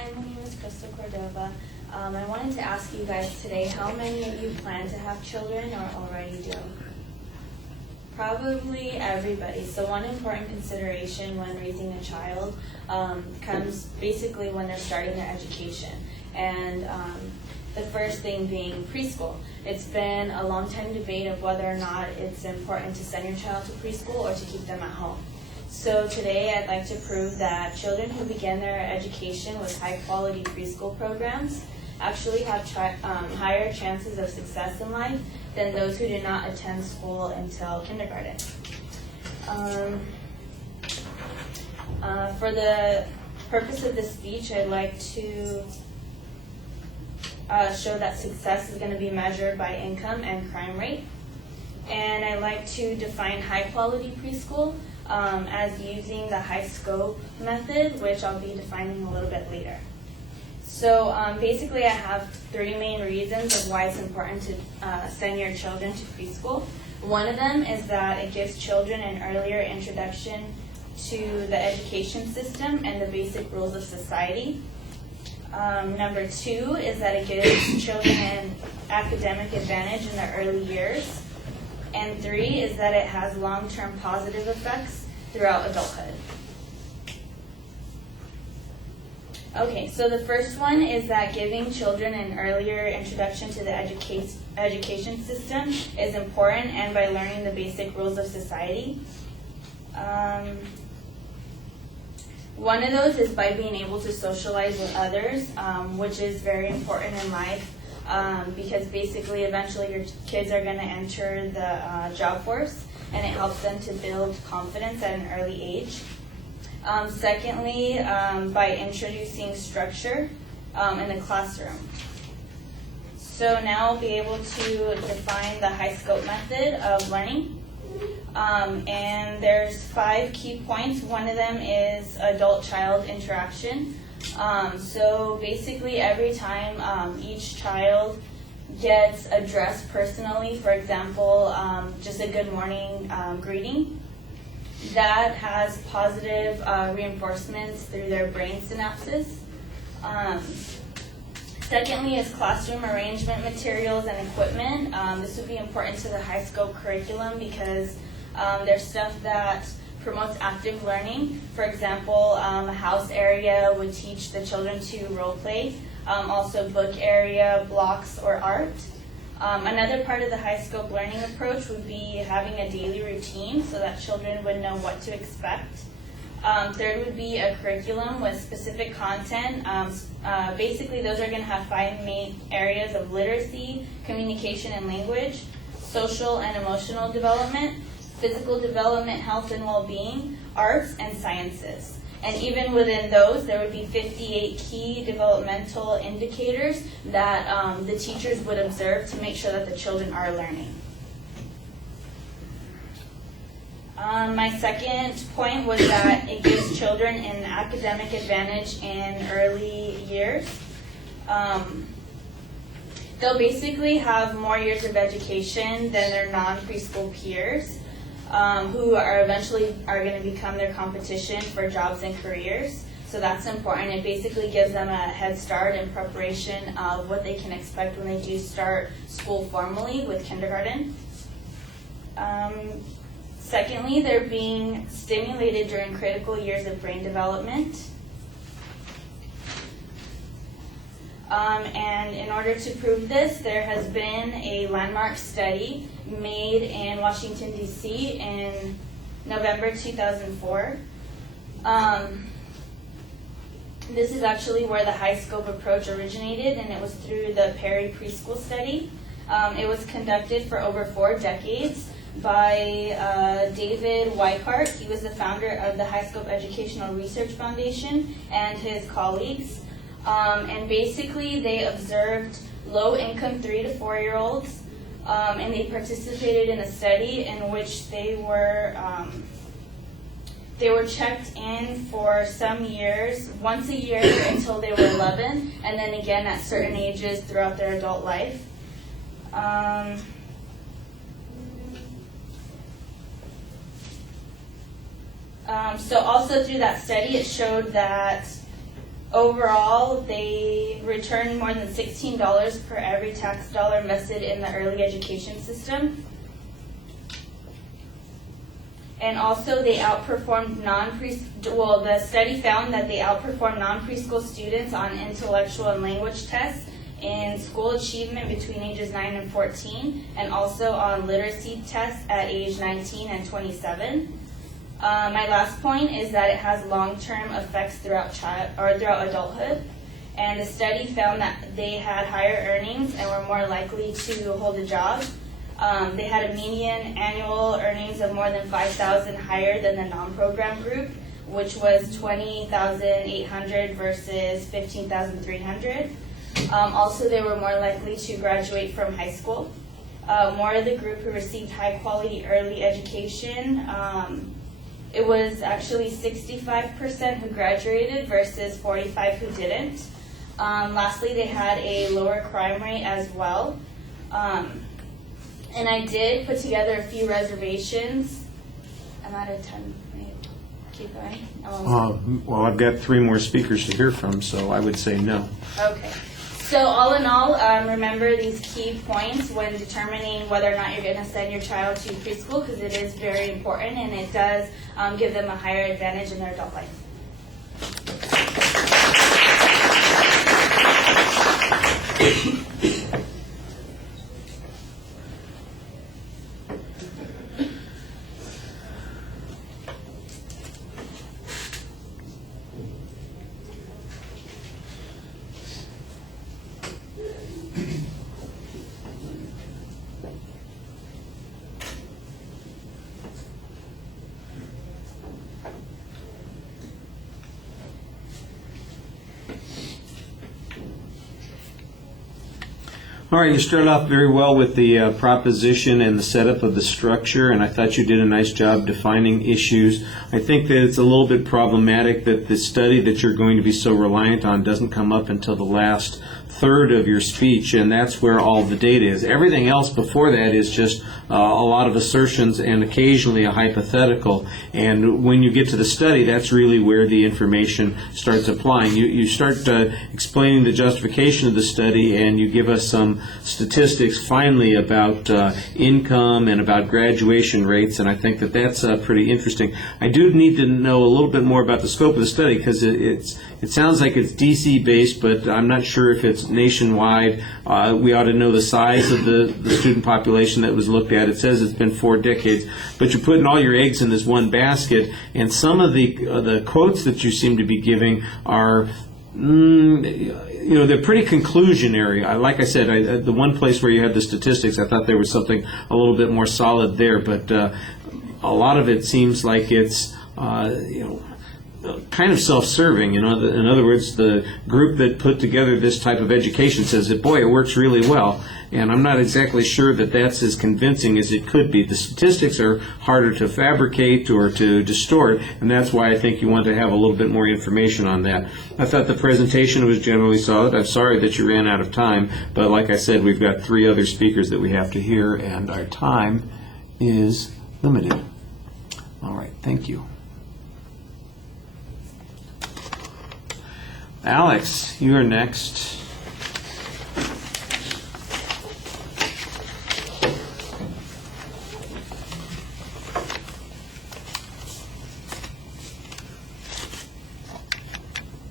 Hi, my name is Cristal. I wanted to ask you guys today, how many of you plan to have children or already do? Probably everybody. So one important consideration when raising a child comes basically when they're starting their education. And the first thing being preschool. It's been a long time debate of whether or not it's important to send your child to preschool or to keep them at home. So today I'd like to prove that children who begin their education with high quality preschool programs actually have higher chances of success in life than those who did not attend school until kindergarten. For the purpose of this speech, I'd like to show that success is going to be measured by income and crime rate. And I'd like to define high quality preschool as using the high scope method, which I'll be defining a little bit later. So basically I have three main reasons of why it's important to send your children to preschool. One of them is that it gives children an earlier introduction to the education system and the basic rules of society. Number two is that it gives children an academic advantage in their early years. And three is that it has long-term positive effects throughout adulthood. Okay, so the first one is that giving children an earlier introduction to the education system is important, and by learning the basic rules of society. One of those is by being able to socialize with others, which is very important in life because basically eventually your kids are going to enter the job force, and it helps them to build confidence at an early age. Secondly, by introducing structure in the classroom. So now I'll be able to define the high scope method of learning. And there's 5 key points. One of them is adult-child interaction. So basically every time each child gets addressed personally, for example, just a good morning greeting, that has positive reinforcements through their brain synapses. Secondly is classroom arrangement materials and equipment. This would be important to the high scope curriculum because there's stuff that promotes active learning. For example, a house area would teach the children to role play. Also book area, blocks, or art. Another part of the high scope learning approach would be having a daily routine so that children would know what to expect. Third would be a curriculum with specific content. Basically those are going to have 5 main areas of literacy, communication and language, social and emotional development, physical development, health and well-being, arts, and sciences. And even within those, there would be 58 key developmental indicators that the teachers would observe to make sure that the children are learning. My second point was that it gives children an academic advantage in early years. They'll basically have more years of education than their non-preschool peers. Who are eventually going to become their competition for jobs and careers. So that's important. It basically gives them a head start in preparation of what they can expect when they do start school formally with kindergarten. Secondly, they're being stimulated during critical years of brain development. And in order to prove this, there has been a landmark study made in Washington, D.C. in November 2004. This is actually where the high scope approach originated, and it was through the Perry Preschool study. It was conducted for over 4 decades by David Weikart. He was the founder of the High Scope Educational Research Foundation, and his colleagues. And basically they observed low-income 3 to 4-year-olds, and they participated in a study in which they were checked in for some years, once a year until they were 11, and then again at certain ages throughout their adult life. So also through that study, it showed that Overall, they returned more than $16 per every tax dollar invested in the early education system. And also they outperformed the study found that they outperformed non-preschool students on intellectual and language tests in school achievement between ages 9 and 14, and also on literacy tests at age 19 and 27. My last point is that it has long-term effects throughout adulthood. And the study found that they had higher earnings and were more likely to hold a job. They had a median annual earnings of more than $5,000 higher than the non-program group, which was $20,800 versus $15,300. Also, they were more likely to graduate from high school. More of the group who received high-quality early education, it was actually 65% who graduated versus 45% who didn't. Lastly, they had a lower crime rate as well. And I did put together a few reservations. I'm out of time. Keep going. Well, I've got 3 more speakers to hear from, so I would say no. Okay. So all in all, remember these key points when determining whether or not you're going to send your child to preschool, because it is very important and it does give them a higher advantage in their adult life. All right, you started off very well with the proposition and the setup of the structure, and I thought you did a nice job defining issues. I think that it's a little bit problematic that the study that you're going to be so reliant on doesn't come up until the last third of your speech, and that's where all the data is. Everything else before that is just a lot of assertions and occasionally a hypothetical, and when you get to the study, that's really where the information starts applying. You start explaining the justification of the study, and you give us some statistics finally about income and about graduation rates, and I think that that's pretty interesting. I do need to know a little bit more about the scope of the study, because it sounds like it's DC based, but I'm not sure if it's nationwide. We ought to know the size of the student population that was looked at. It says it's been 4 decades, but you're putting all your eggs in this one basket, and some of the quotes that you seem to be giving are they're pretty conclusionary. Like I said, the one place where you had the statistics, I thought there was something a little bit more solid there, but a lot of it seems like it's kind of self-serving. In other words, the group that put together this type of education says that, boy, it works really well, and I'm not exactly sure that that's as convincing as it could be. The statistics are harder to fabricate or to distort, and that's why I think you want to have a little bit more information on that. I thought the presentation was generally solid. I'm sorry that you ran out of time, but like I said, we've got 3 other speakers that we have to hear, and our time is limited. All right, thank you. Alex, you are next.